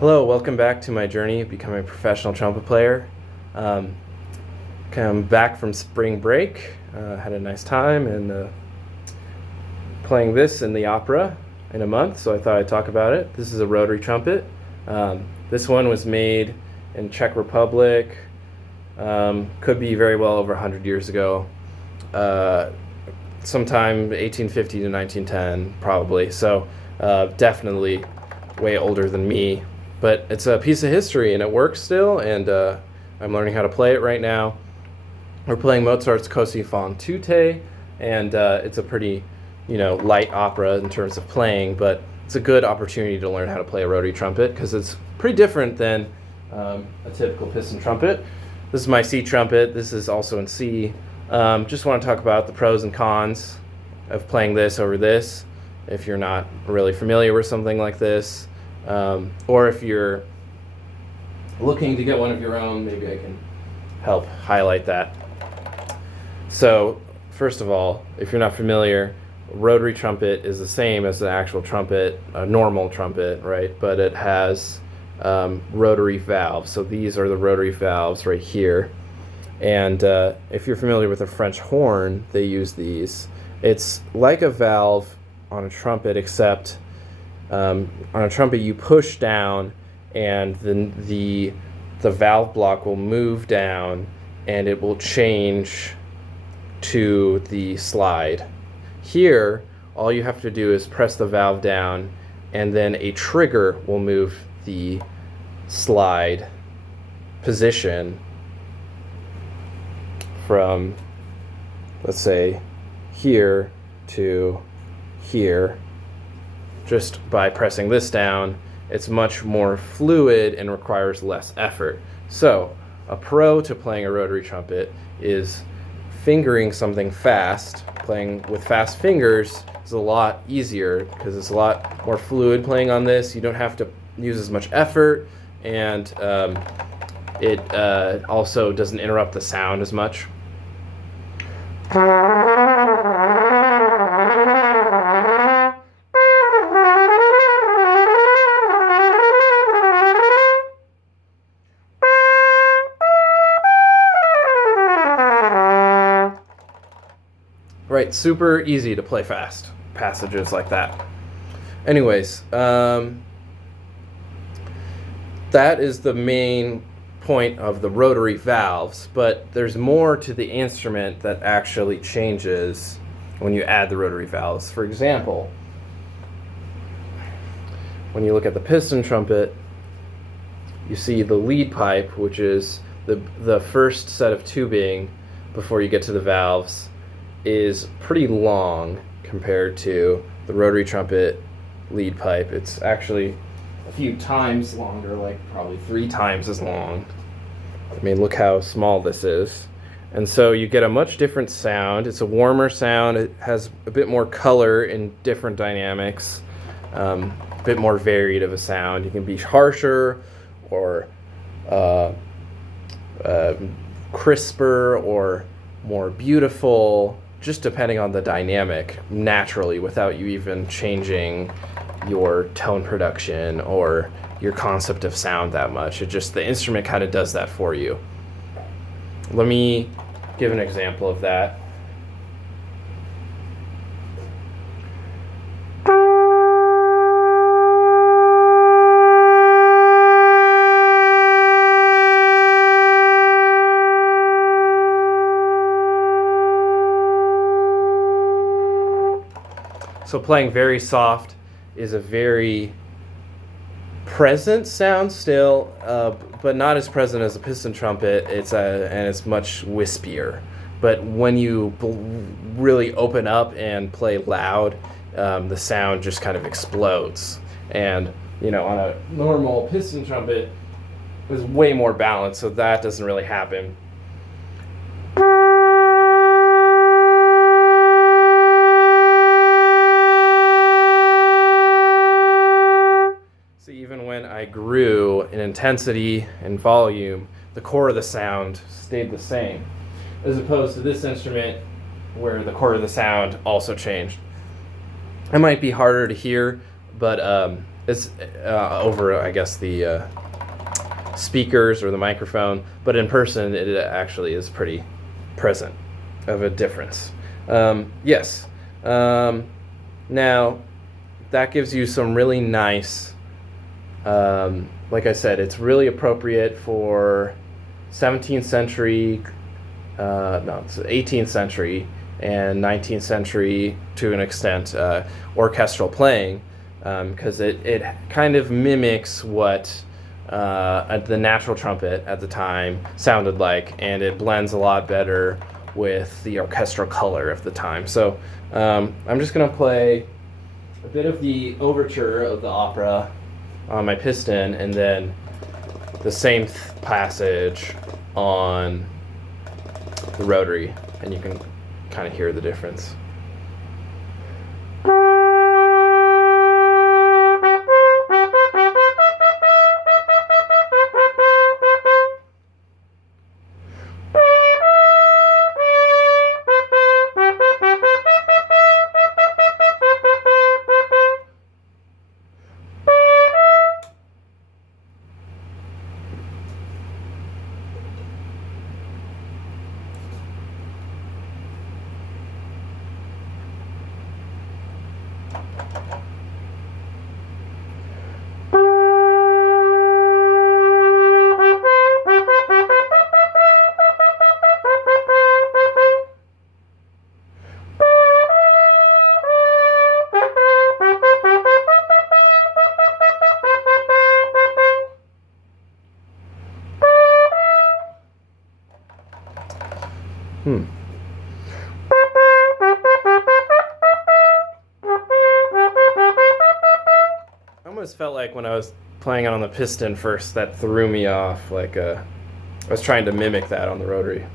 Hello, welcome back to my journey of becoming a professional trumpet player. Um, I'm back from spring break. Had a nice time and playing this in the opera in a month, so I thought I'd talk about it. This is a Rotary trumpet. This one was made in Czech Republic, could be very well over 100 years ago, sometime 1850 to 1910 probably, so definitely way older than me. But it's a piece of history and it works still, and I'm learning how to play it right now. We're playing Mozart's Così fan tutte, and it's a pretty, light opera in terms of playing, but it's a good opportunity to learn how to play a rotary trumpet because it's pretty different than a typical piston trumpet. This is my C trumpet. This is also in C. Just want to talk about the pros and cons of playing this over this if you're not really familiar with something like this. Or if you're looking to get one of your own, maybe I can help highlight that. So, first of all, if you're not familiar, rotary trumpet is the same as an actual trumpet, a normal trumpet, right? But it has rotary valves. So these are the rotary valves right here. And if you're familiar with a French horn, they use these. It's like a valve on a trumpet, except on a trumpet you push down and then the valve block will move down and it will change to the slide. Here, all you have to do is press the valve down and then a trigger will move the slide position from, let's say, here to here. Just by pressing this down, it's much more fluid and requires less effort. So, a pro to playing a rotary trumpet is fingering something fast. Playing with fast fingers is a lot easier because it's a lot more fluid playing on this. You don't have to use as much effort, and it also doesn't interrupt the sound as much. Right, super easy to play fast passages like that. Anyways, that is the main point of the rotary valves, but there's more to the instrument that actually changes when you add the rotary valves. For example, when you look at the piston trumpet, you see the lead pipe, which is the first set of tubing before you get to the valves, is pretty long compared to the rotary trumpet lead pipe. It's actually a few times longer, like probably 3 times as long. I mean, look how small this is. And so you get a much different sound. It's a warmer sound. It has a bit more color and different dynamics, a bit more varied of a sound. You can be harsher or crisper or more beautiful, just depending on the dynamic, naturally, without you even changing your tone production or your concept of sound that much. The instrument kind of does that for you. Let me give an example of that. So playing very soft is a very present sound still, but not as present as a piston trumpet. And it's much wispier. But when you really open up and play loud, the sound just kind of explodes. And on a normal piston trumpet, it's way more balanced, so that doesn't really happen. Even when I grew in intensity and volume, the core of the sound stayed the same, as opposed to this instrument where the core of the sound also changed. It might be harder to hear, but it's over, I guess, the speakers or the microphone, but in person it actually is pretty present of a difference. Yes. Now, that gives you some really nice, like I said, it's really appropriate for 17th century, no, it's 18th century and 19th century to an extent, orchestral playing, because it kind of mimics what the natural trumpet at the time sounded like, and it blends a lot better with the orchestral color of the time. So I'm just going to play a bit of the overture of the opera on my piston, and then the same passage on the rotary, and you can kind of hear the difference. I almost felt like when I was playing it on the piston first, that threw me off. Like I was trying to mimic that on the rotary.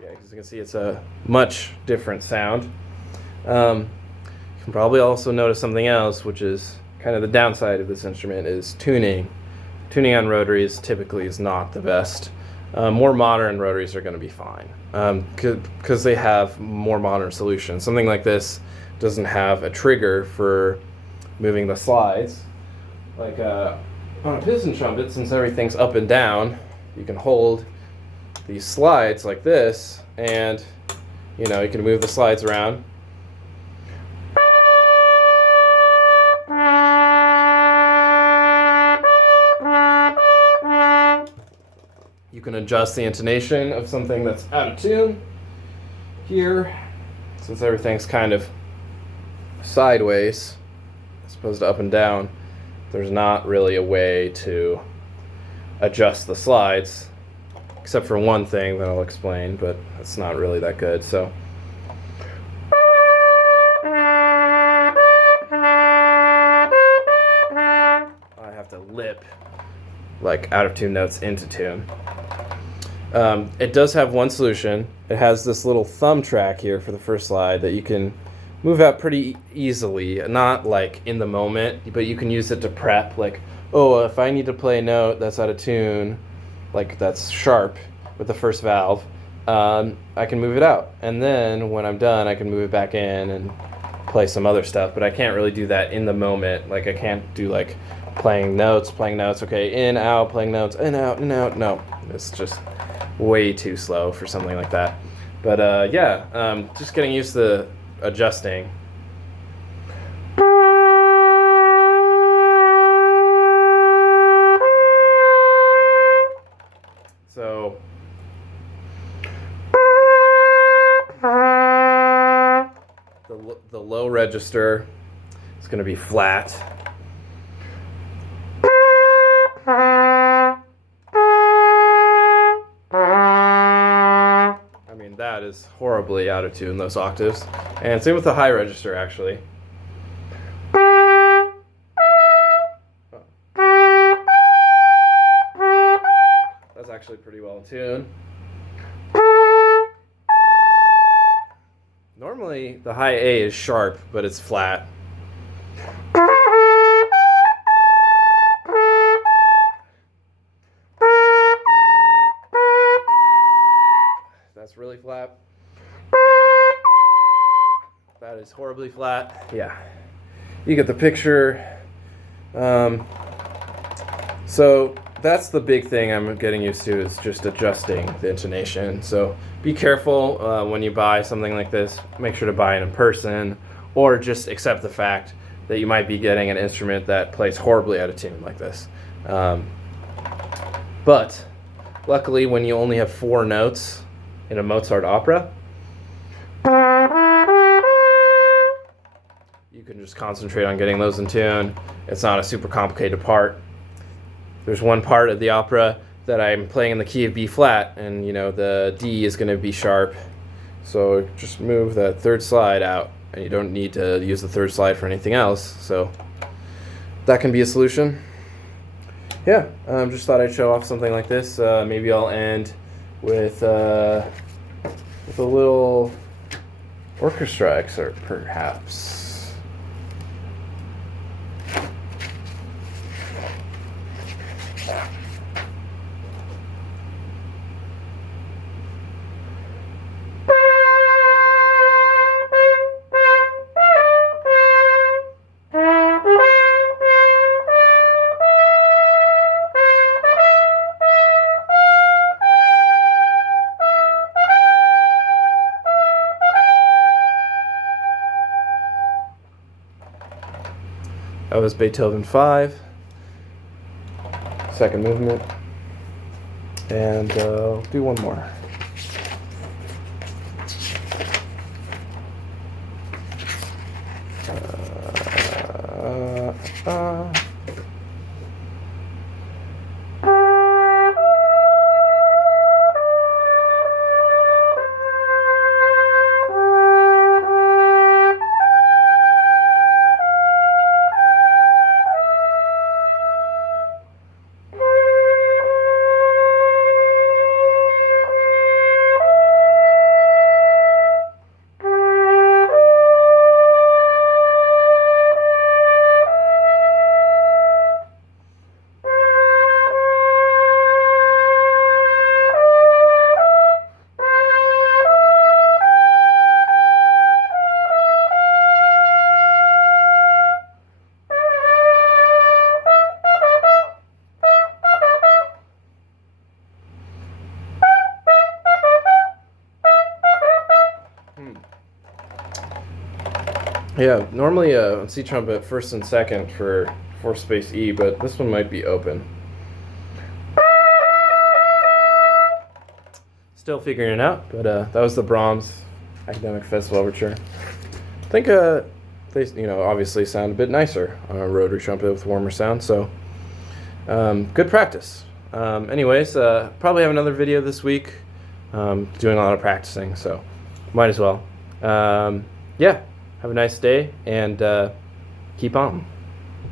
Yeah, as you can see, it's a much different sound. You can probably also notice something else, which is kind of the downside of this instrument, is tuning. Tuning on rotaries typically is not the best. More modern rotaries are going to be fine because they have more modern solutions. Something like this doesn't have a trigger for moving the slides. Like on a piston trumpet, since everything's up and down, you can hold these slides like this, and you can move the slides around. You can adjust the intonation of something that's out of tune here, since everything's kind of sideways as opposed to up and down. There's not really a way to adjust the slides, except for one thing that I'll explain, but it's not really that good. So I have to lip like out of tune notes into tune. It does have one solution. It has this little thumb track here for the first slide that you can move out pretty easily, not like in the moment, but you can use it to prep, like, oh, if I need to play a note that's out of tune, like that's sharp with the first valve, I can move it out, and then when I'm done I can move it back in and play some other stuff. But I can't really do that in the moment. Like I can't do like playing notes, okay, in, out, playing notes, in, out, in, out. No, it's just way too slow for something like that. But yeah, just getting used to adjusting. So the low register is going to be flat. I mean, that is horribly out of tune, those octaves. And same with the high register, actually. That's actually pretty well in tune. Normally, the high A is sharp, but it's flat. That's really flat. horribly flat. Yeah, you get the picture. So that's the big thing I'm getting used to, is just adjusting the intonation. So be careful when you buy something like this. Make sure to buy it in person, or just accept the fact that you might be getting an instrument that plays horribly out of tune like this. But luckily, when you only have 4 notes in a Mozart opera, you can just concentrate on getting those in tune. It's not a super complicated part. There's one part of the opera that I'm playing in the key of B flat, and the D is going to be sharp. So just move that 3rd slide out, and you don't need to use the 3rd slide for anything else. So that can be a solution. Yeah, just thought I'd show off something like this. Maybe I'll end with a little orchestra excerpt, perhaps. That was Beethoven 5, 2nd movement, and I'll do one more. Yeah, normally C trumpet 1st and 2nd for 4th space E, but this one might be open. Still figuring it out, but that was the Brahms Academic Festival Overture. I think they obviously sound a bit nicer on a rotary trumpet with warmer sound, so good practice. Anyways, probably have another video this week. Doing a lot of practicing, so might as well. Yeah. Have a nice day, and keep on.